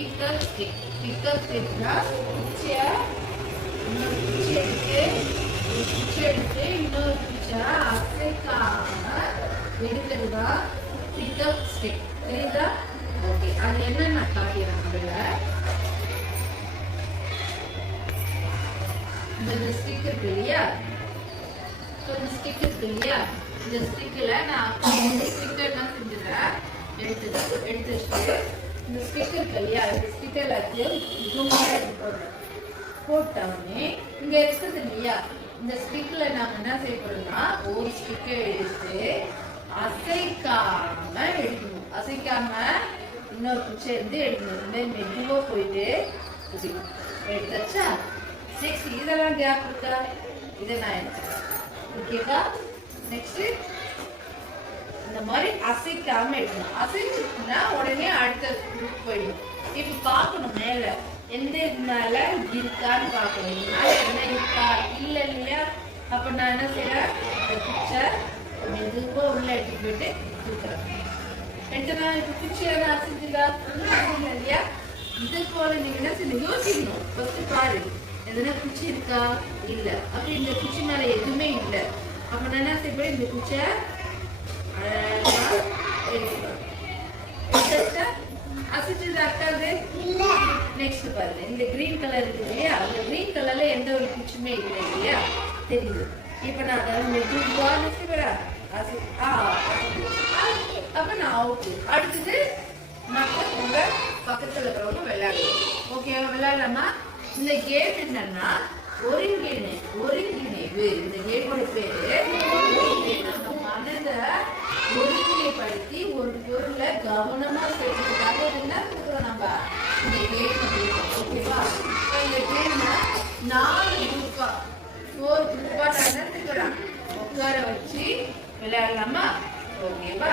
பிக்கல் stick. பிக்கல் ஸ்டிக்னா குச்சியை எடுத்து இன்னொரு குச்சியை அசைக்காம எடுக்கிறதா பிக்கல் ஸ்டிக். தெரியுதா? ஓகே, அது என்ன நான் காட்டிடுறேன். அதில் இந்த ஸ்டிக் இருக்கு இல்லையா? இந்த ஸ்டிக் இருக்கு இல்லையா? இந்த ஸ்டிக்கில் நான் ஸ்டிக்கர் என்ன செஞ்சுட்டேன், எடுத்து வச்சுட்டு இந்த ஸ்டிக் இருக்கு இல்லையா? இந்த ஸ்டிக்கர் எல்லாத்தையும் போட்டோடனே இங்கே இருக்குது இல்லையா? இந்த ஸ்டிக்கில் நாம் என்ன செய்ய போறோம்னா ஒரு ஸ்டிக்கை எடுத்து அசைக்காம எடுக்கணும். அசைக்காம இன்னொரு குச்சி இருந்து எடுக்கணும். மெதுவாக போயிட்டு எடுத்தாச்சா? நெக்ஸ்ட் இதெல்லாம் கேப் இருக்கா? இதை நான் எடுத்துக்கிறேன். ஓகேவா? நெக்ஸ்ட் இந்த மாதிரி அசைக்காம எடுக்கணும். அசைச்சுன்னா உடனே அடுத்த குரூப் போயிடும். இப்போ பார்க்கணும் மேல எந்த இது மேல இருக்கான்னு பார்க்கணும். என்ன இருக்கா இல்லை இல்லையா? அப்போ நான் என்ன செய்யறேன், இந்த குச்சை மெதுவா உள்ள எடுத்துட்டு போயிட்டு தூக்குறேன். எடுத்துனா இப்போ குச்சியெல்லாம் அசைஞ்சுதா இல்லையா? இது போல நீங்க என்ன செய்யணும், யோசிக்கணும். ஃபர்ஸ்ட் பாரு எதுனா குச்சி இருக்கா? இல்லை. அப்போ இந்த குச்சி மேல எதுவுமே இல்லை. அப்போ நான் என்ன செய்வேன், இந்த குச்சை அசைச்சது அக்காது. நெக்ஸ்ட் பாருங்க, இந்த கிரீன் கலர் இருக்கு இல்லையா? அந்த கிரீன் கலர்ல எந்த ஒரு குச்சியுமே இல்லை இல்லையா? தெரியுது. இப்ப நான் அப்ப நான் அவுட்டு. அடுத்தது மற்ற உங்க பக்கத்துல இருக்கிறவங்க விளையாடுவோம். ஓகேவா? விளையாடலாமா? இந்த கேம் என்னன்னா ஒருங்கிணைவு. இந்த கேமோட பேரு நம்ம மனதை ஒருங்கிணைப்படுத்தி ஒரு பொருளை கவனமா செய்யறதுக்காக என்ன இருக்கிறோம் நம்ம இந்த கேம். ஓகேவா? இந்த கேம் 4 குரூப்பா நான் எடுத்துக்கிறேன். உட்கார வச்சு விளையாடலாமா? ஓகேவா?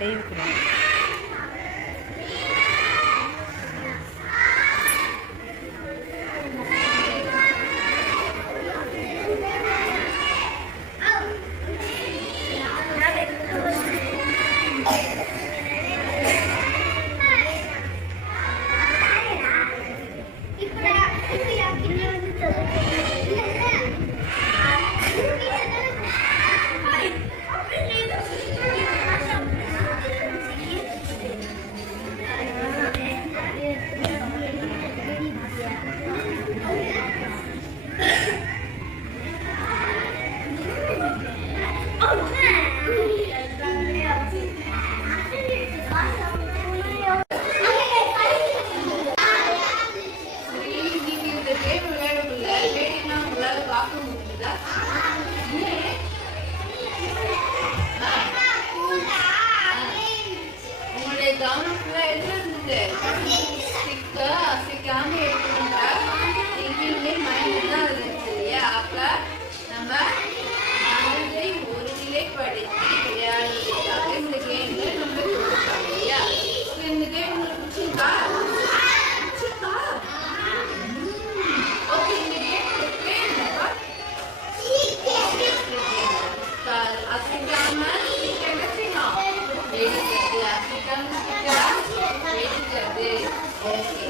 கை வைக்கிறாங்க. ஏசி